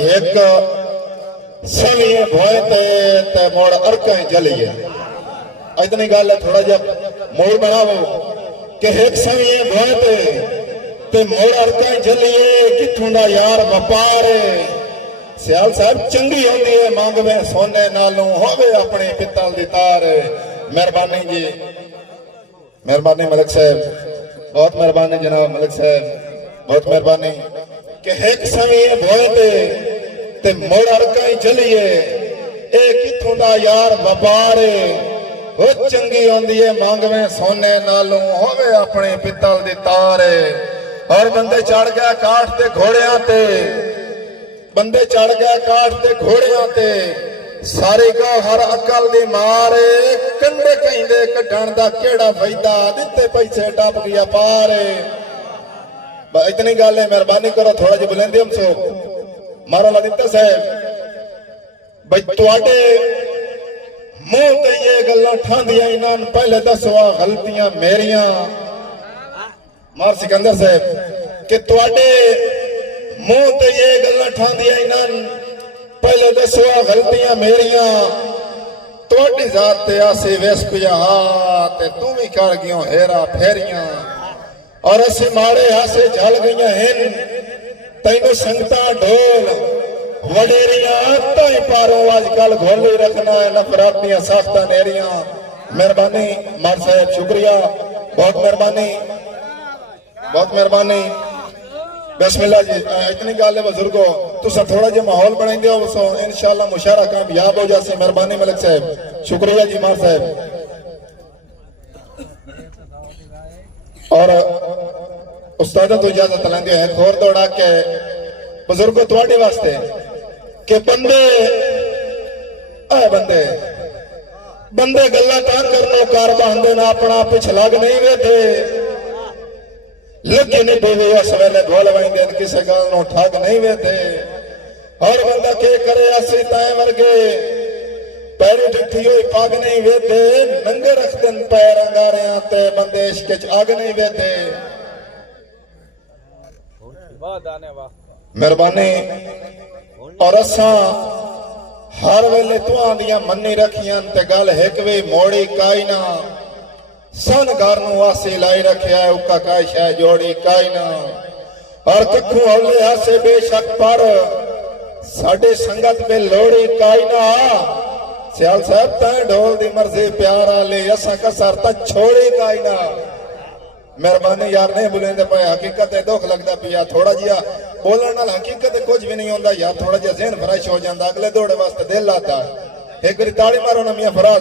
एक सविए भोए ते मोड़ अरका जलिए इतनी गल है थोड़ा जा मोड़ बनावो कि एक सविए भोए ते मोड़ अरका जलिए किथों दा यार व्यापार सियाल साहब चंगी होंदी है मंगवे सोने नालों होवे अपने पित्तल दी तार। मेहरबानी जी, मेहरबानी मलिक साहब, बहुत मेहरबानी जनाब मलिक साहब, बहुत मेहरबानी कि एक सविए भोए ते मोड़ अरका चलिए ए किथों दा यार व्यापार वो चंगी होंदी है मंगवे सोने नालों होवे अपने पित्तल दी तार। और बंदे चढ़ गया काठ ते घोड़ियां ते, बंदे चढ़ गया काठ ते घोड़ियां ते सारी गो हर अकल दी मार कंडे कहंदे कढण दा केड़ा फायदा दिते पैसे टप गया पार। इतनी गल है, मेहरबानी करो थोड़ा जी बुलंदी हम सो मारो लदिता साहब भाई तुहाडे मुंह ते ये गल्लां ठांदियां इन्हां पहले दसो गलतियां मेरियां मार सिकंदर साहब कि तुहाडे मुंह ते ये गल्लां ठांदियां इन्हां पहले दसो गलतियां मेरियां तुहाडी जात ते आसे वेस पिया ते तू भी कर गियो हेरा फेरियां और असी माड़े हासे झल गई हैं तैनू संगता ढोल वडेरियां ताई पारों अजकल घोली रखना है नफरत दियां साख्तां नेरियां। मेहरबानी मार साहब, शुक्रिया, बहुत मेहरबानी, बहुत मेहरबानी। बिस्मिल्लाह जी, इतनी गल है बुजुर्गो तुसा थोड़ा जिहा माहौल बनाई दो सो इंशाअल्लाह मुशारा कामयाब हो जासे। मेहरबानी मलिक साहब, शुक्रिया जी मार साहब। और उस्तादा तो इजाजत लेंदे हैं खोर दौड़ा के बुजुर्गो तुहाडे वास्ते कि बंदे बंदे बंदे गल्लां तां करनो कार बहांदे ना अपना पिछलग नहीं वेथे लगे नहीं बेवे उस वेले ढोल वजदे किसी गल नूं ठग नहीं वेथे। और बंदा के करे असी तैं वर्गे पैर डिठी हुई पग नहीं वेथे नंगे रख दिन पैर अंगारियां ते बंदे इश्क च अग नहीं वेथे। मेहरबानी और असा हर वेले तुहां दियां मन्नी रखियां ते गल एक भी मोड़ी काई ना सन घर नूं आसे लाई रखिया उका काई शै जोड़ी काई ना। और कखू हौले हासे बेशक पर साडे संगत पे लोड़ी काई ना। सियाल साहब तैं ढोल दी मर्जी प्यार आले असा कसर ता छोड़ी काई ना। मेहरबानी यार नहीं बुलेंदे पे हकीकत है दुख लगता पिया थोड़ा जिहा बोलने नाल हकीकत कुछ भी नहीं होंदा यार थोड़ा जिहा ज़हन फ्रेश हो जांदा अगले दौड़े वास्ते दिल आता। एक बारी ताड़ी मारो ना मियां फराज।